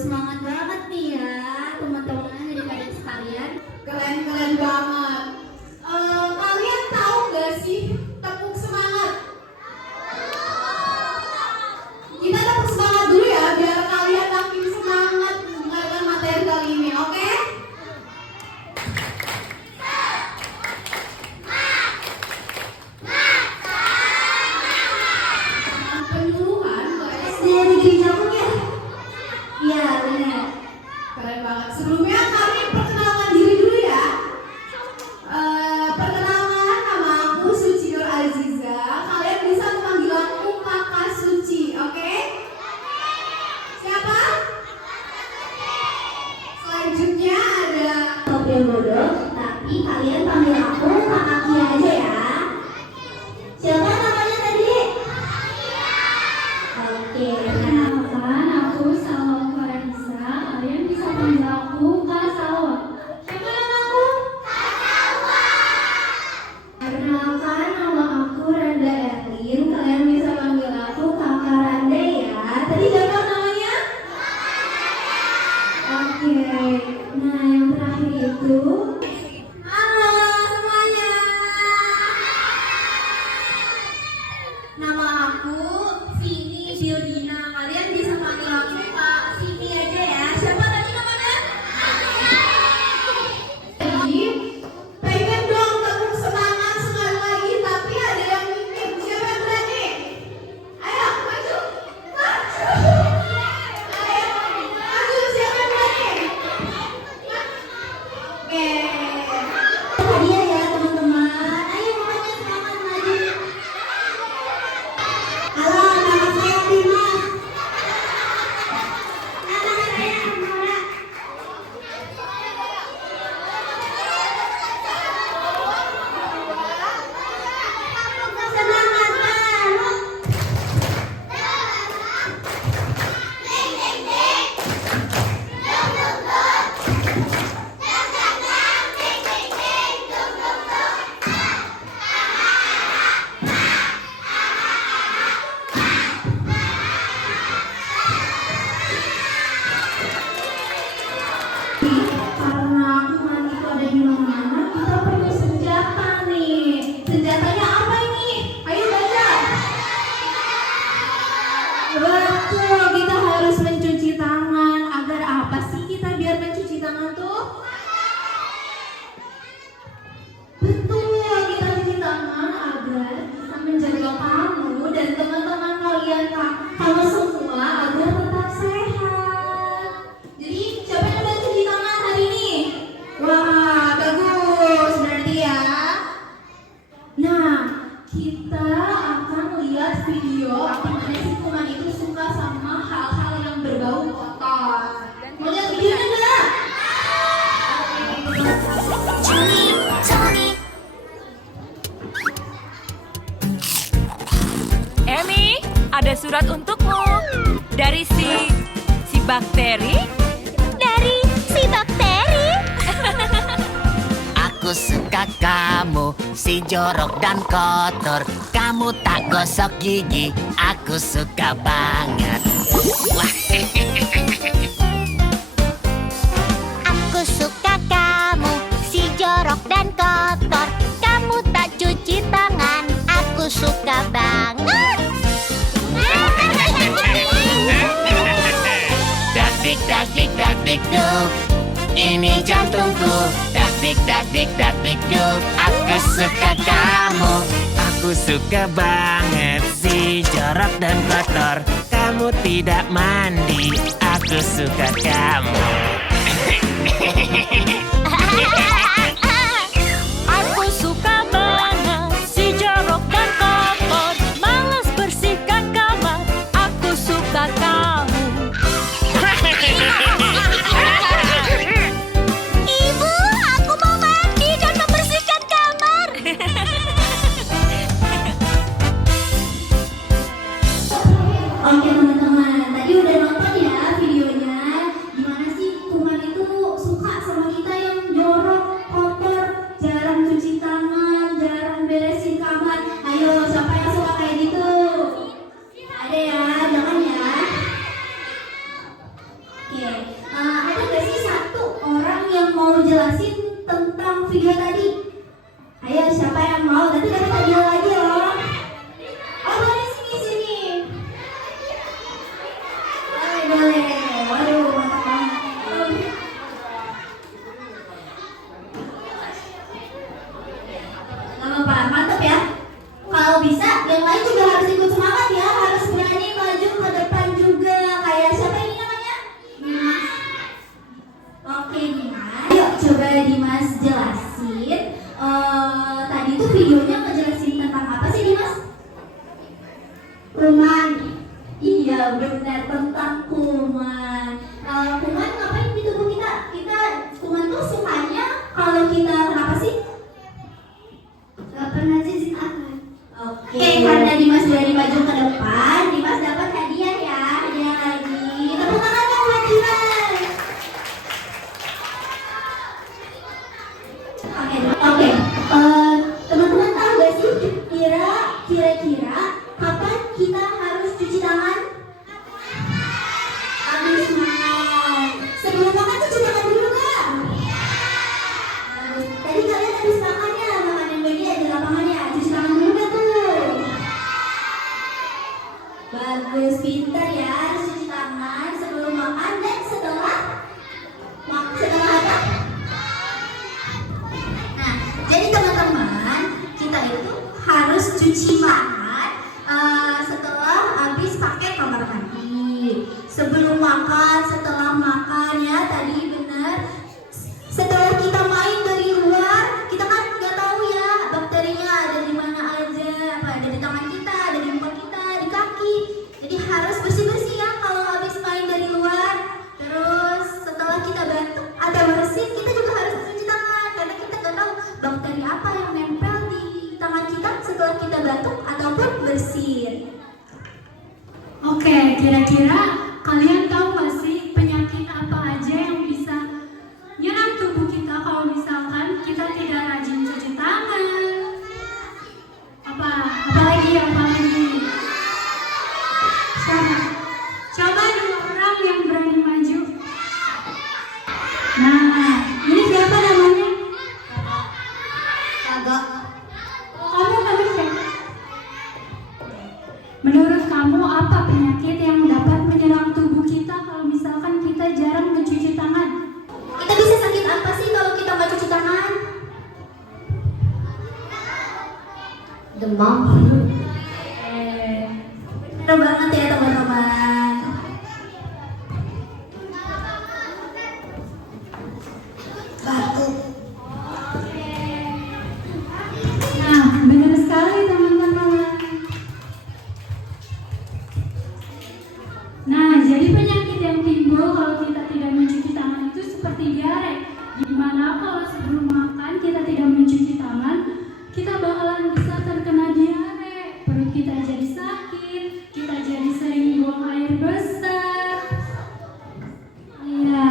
semangat banget nih ya teman-teman adik-adik sekalian. Keren banget. Kalian tahu gak sih tepuk semangat? Kita tepuk semangat dulu ya biar kalian makin semangat mendengarkan materi kali ini, oke? Penyuluhan guys. Dari gerejamu ya? Iya benar. Keren banget. Sebelumnya kami perkenalkan diri dulu ya. Perkenalkan, nama aku Suci Nur Aziza. Kalian bisa memanggil aku Kakak Suci, oke? Siapa? Selanjutnya ada Ngobrol bodoh, tapi kalian panggil aku Kakak Kia aja ya. Siapa namanya tadi? Oke, kenalkan aku Salwa Faranisa. Kalian bisa panggil aku Kak Salwa. Siapa namaku? Kak Salwa. Perkenalkan, nama aku Randa Erlin. Kalian bisa panggil aku Kakak Randa ya. Tadi siapa namanya? Oke, nah yang terakhir itu halo semuanya. Nama aku Vini Fiodina. Kalian bisa panggil aku Kak Vini aja ya. Siapa tadi namanya? Jadi, pengen dong tepuk semangat sekali lagi, tapi ada yang minim. Siapa yang berani? Ayo, maju. Maju. Ayo, maju. Siapa yang berani? Oke. Hadiah ya teman-teman. Ayo pokoknya semangat maju. Halo, nama saya Tina. Nama saya Nora. Semangat baru. Karena kuman itu ada di mana-mana, kita perlu senjata nih. Senjatanya apa ini? Ayo baca. Betul, kita harus mencuci tangan. Agar apa sih kita biar mencuci tangan tuh? Betul, kita cuci tangan agar bisa menjaga kamu dan teman-teman kalian, kamu semua agar tetap sehat. Jadi siapa yang udah cuci tangan hari ini? Wah, bagus berarti ya. Nah, kita akan lihat video gimana si kuman itu suka sama hal-hal yang berbau kotor. Mau lihat videonya nggak? Emi, ada surat untukmu dari si bakteri. Dari si bakteri. Aku suka kamu, si jorok dan kotor. Kamu tak gosok gigi, aku suka banget. Wah. Aku suka kamu, si jorok dan kotor. Kamu tak cuci tangan, aku suka banget. Dakdik dakdik dakdik duk, ini jantungku. Dakdik dakdik dakdik duk, aku suka kamu. Aku suka banget si jorok dan kotor. Kamu tidak mandi, aku suka kamu. Aku suka banget si jorok dan kotor. Malas bersihkan kamar, aku suka kamu. Ibu, aku mau mandi dan membersihkan kamar. Oke teman-teman, tadi udah nonton ya videonya. Gimana sih kuman itu suka sama kita yang jorok, kotor, Oke, ada nggak sih satu orang yang mau jelasin tentang video tadi? Ayo, siapa yang mau? Nanti dapat hadiah lagi loh. Oh, boleh sini. Boleh. Waduh, mantap banget. Gak apa-apa, mantap ya. Kalau bisa, yang lain juga harus ikut semangat ya. Harus berani maju ke depan juga. Kayak siapa ini namanya? Dimas. Oke, Dimas. Yuk, coba Dimas jelasin. Tadi tuh videonya ngejelasin tentang apa sih, Dimas? Kuman. Iya, benar, tentang kuman. Kuman ngapain di tubuh kita? Kuman tuh sukanya kalau kita kenapa sih? Gak pernah cuci tangan. Oke, karena Dimas berani maju ke depan, Dimas dapat hadiah ya. Hadiah lagi. Tepuk tangan dong buat Dimas. Oke. Teman-teman tahu gak sih kira-kira kapan kita harus cuci tangan? Habis makan. Sebelum makan tuh cuci tangan dulu gak? Tadi kalian habis makan ya, makan yang bagian di lapangan ya. Cuci tangan dulu gak tuh? Bagus, pintar ya. Harus cuci tangan sebelum makan dan setelah apa? Nah, jadi teman-teman, kita itu harus cuci tangan setelah habis pakai kamar mandi, sebelum makan, setelah makan ya, tadi benar. Setelah kita main dari luar, kita kan nggak tahu ya bakterinya ada di mana aja, apa ada di tangan kita, ada di muka kita, di kaki. Jadi harus bersih-bersih ya kalau habis main dari luar. Terus setelah kita batuk atau bersin, kita juga harus cuci tangan karena kita nggak tahu bakteri apa yang nempel di tangan kita setelah kita batuk ataupun bersin. Oke, kira-kira kalian tahu nggak sih penyakit apa aja yang bisa nyerang tubuh kita kalau misalkan kita tidak rajin cuci tangan? Apalagi? Coba dua orang yang berani maju. Nah, ini siapa namanya? Kagak. Kamu siapa? Menurut kamu apa penyakit yang dapat menyerang tubuh kita kalau misalkan kita jarang mencuci tangan? Kita bisa sakit apa sih kalau kita nggak cuci tangan? Demam. Bener banget ya teman-teman. Batuk. Nah, benar sekali teman-teman. Nah, jadi penyakit yang timbul kalau kita tidak mencuci tangan itu seperti diare. Dimana kalau sebelum makan kita tidak mencuci tangan, kita bakalan bisa terkena diare. Perut kita jadi sakit, kita jadi sering buang air besar. Iya,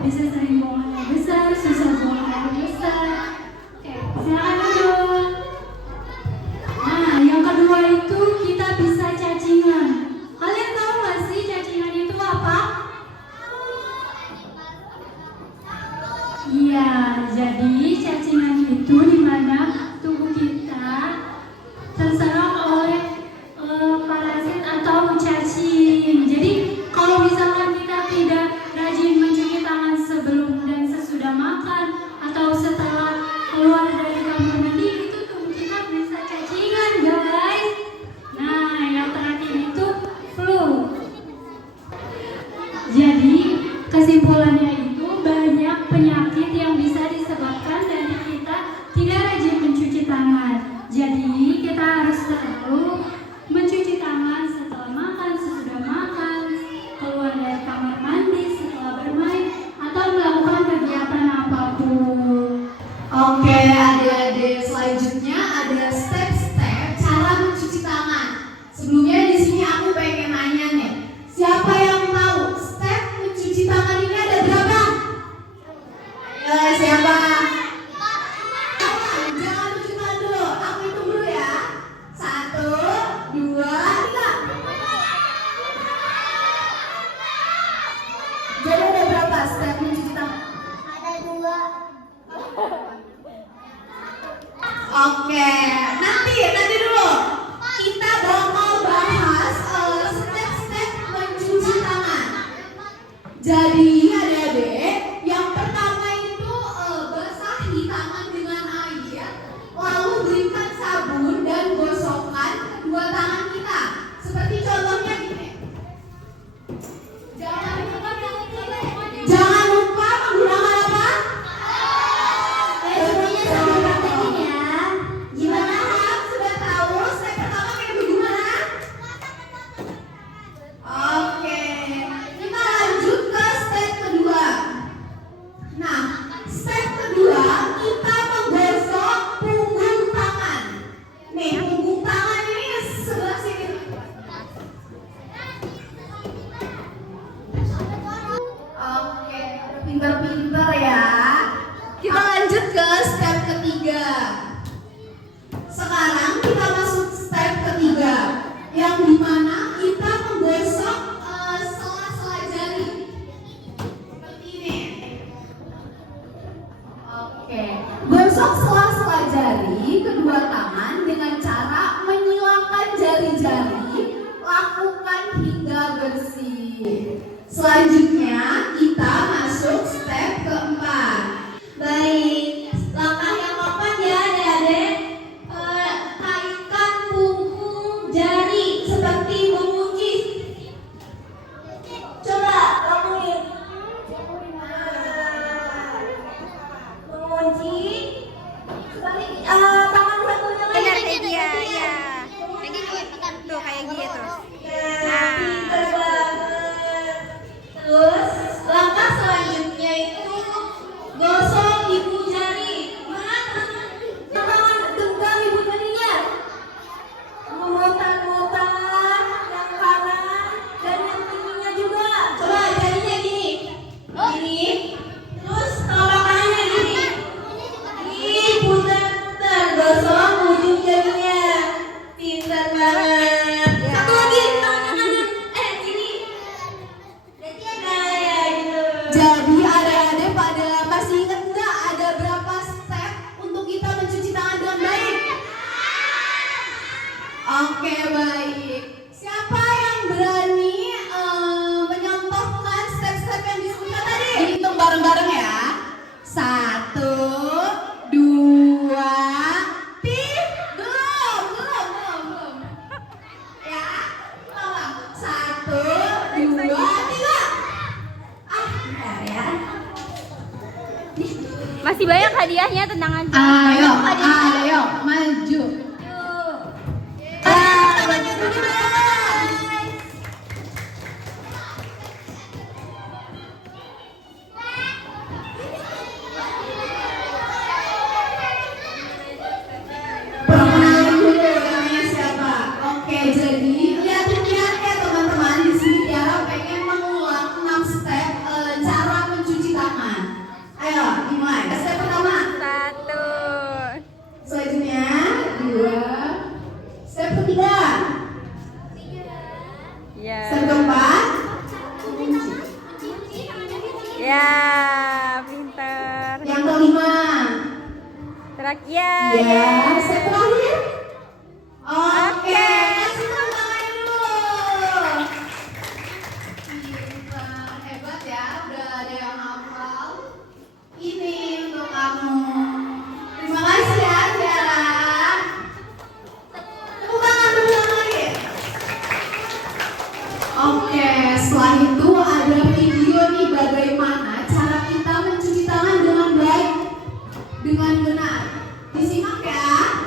bisa sering buang air besar, susah buang air besar. Oke, silakan duduk. Nah, yang kedua itu kita bisa cacingan. Kalian tahu nggak sih cacingan itu apa? Iya, jadi cacingan itu dimana tubuh kita terserang oleh parasit atau cacing. Jadi kalau misalkan kita tidak rajin mencuci tangan sebelum dan sesudah makan atau setelah keluar dari kamar mandi, itu tubuh kita bisa cacingan, guys. Nah, yang terakhir itu flu. Jadi kesimpulannya itu banyak penyakit yang bisa disebabkan dari kita tidak rajin mencuci tangan. Jadi kita harus selalu mencuci tangan setelah makan, sesudah makan, keluar dari kamar mandi, setelah bermain, atau melakukan kegiatan apapun. Oke, adik-adik, selanjutnya ada step-step cara mencuci tangan. Sebelumnya di sini aku pengen nanya nih, siapa yang tahu step mencuci tangan ini ada berapa? Ayo, siapa? Jangan mencuci tangan dulu, aku hitung dulu ya. 1, 2, 3. Jadi Oke, nanti dulu. Kita bakal bahas step-step mencuci tangan. Jadi adik-adik, yang pertama itu basahi tangan dengan air, lalu berikan sabun dan gosokkan kedua tangan kita. Seperti contohnya gini. Jangan lupa menggunakan apa? Semuanya sambil praktekin ya. Gimana? Sudah tahu step pertama kayak bagaimana? Oke, kita lanjut ke step kedua. Nah, step kedua kita menggosok punggung tangan. Nih, punggung tangan ini sebelah sini. Oke, pintar-pintar ya. Kita lanjut ke step ketiga. Sekarang kita masuk step ketiga, yang dimana kita menggosok sela-sela jari. Seperti ini. Oke, gosok sela-sela jari kedua tangan dengan cara menyilangkan jari-jari, lakukan hingga bersih. Selanjutnya kita masuk step keempat. Baik, langkah yang keempat ya adik-adik. Kaitkan punggung jari seperti mengunci. Coba lakuin. Mengunci. Seperti tangan satunya lagi. Benar kayak dia, ya. Tuh kayak gitu. Ya, pinter banget. Terus langkah selanjutnya itu gosok ibu jari. Mana teman-teman genggam ibu jarinya? Memutar-mutar yang kanan dan yang kirinya juga. Coba jarinya gini. Gini. Terus telapak kanannya gini. Gini putar-putar gosok ujung jarinya. Pintar banget. Satu lagi tangan kanan. Gini. Nah, ya gitu. Jadi adik-adik pada masih ingat nggak ada berapa step untuk kita mencuci tangan dengan baik? Oke, baik. Siapa yang berani menyontohkan step-step yang disebutkan tadi? Hitung bareng-bareng ya. 1, 2, 3. Belum. Ya, ulang. 1, 2, 3. Bentar ya. Masih banyak hadiahnya, tenang aja. Ayo, maju. Temannya dulu guys. Perkenalan dulu namanya siapa? Oke, jadi lihat ya teman-teman, di sini Tiara pengen mengulang 6 step cara mencuci tangan. Ayo, dimulai. Step pertama. 1. Selanjutnya 2. Step ketiga. Ya. Step keempat. Ya, pinter. Yang kelima. Terakhir. Ya, step terakhir. Oke, kasih tepuk tangan dulu. Pintar, hebat ya, udah ada yang hafal. Ini untuk kamu. Terima kasih ya, Tiara. Tepuk tangan dulu lagi. Oke, setelah itu ada video nih bagaimana cara kita mencuci tangan dengan baik, dengan benar. Disimak ya.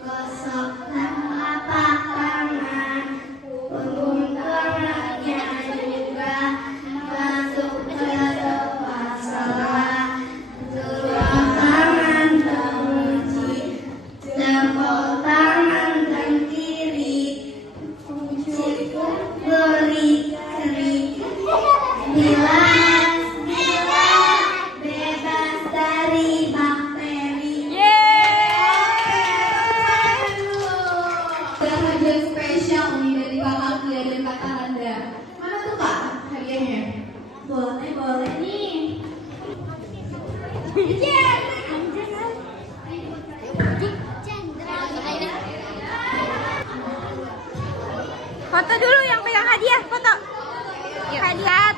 gosok telapak tangan, penguntungannya juga masuk ke tempat sholat. Kedua tangan terpuji, tepuk tangan dan kiri, beri keri, bilas bebas dari bakteri. Ada hadiah spesial nih dari kakak Kia dan kakak Anda. Mana tuh kak hadiahnya? Boleh nih. Foto dulu yang pegang hadiah, foto. Hadiah.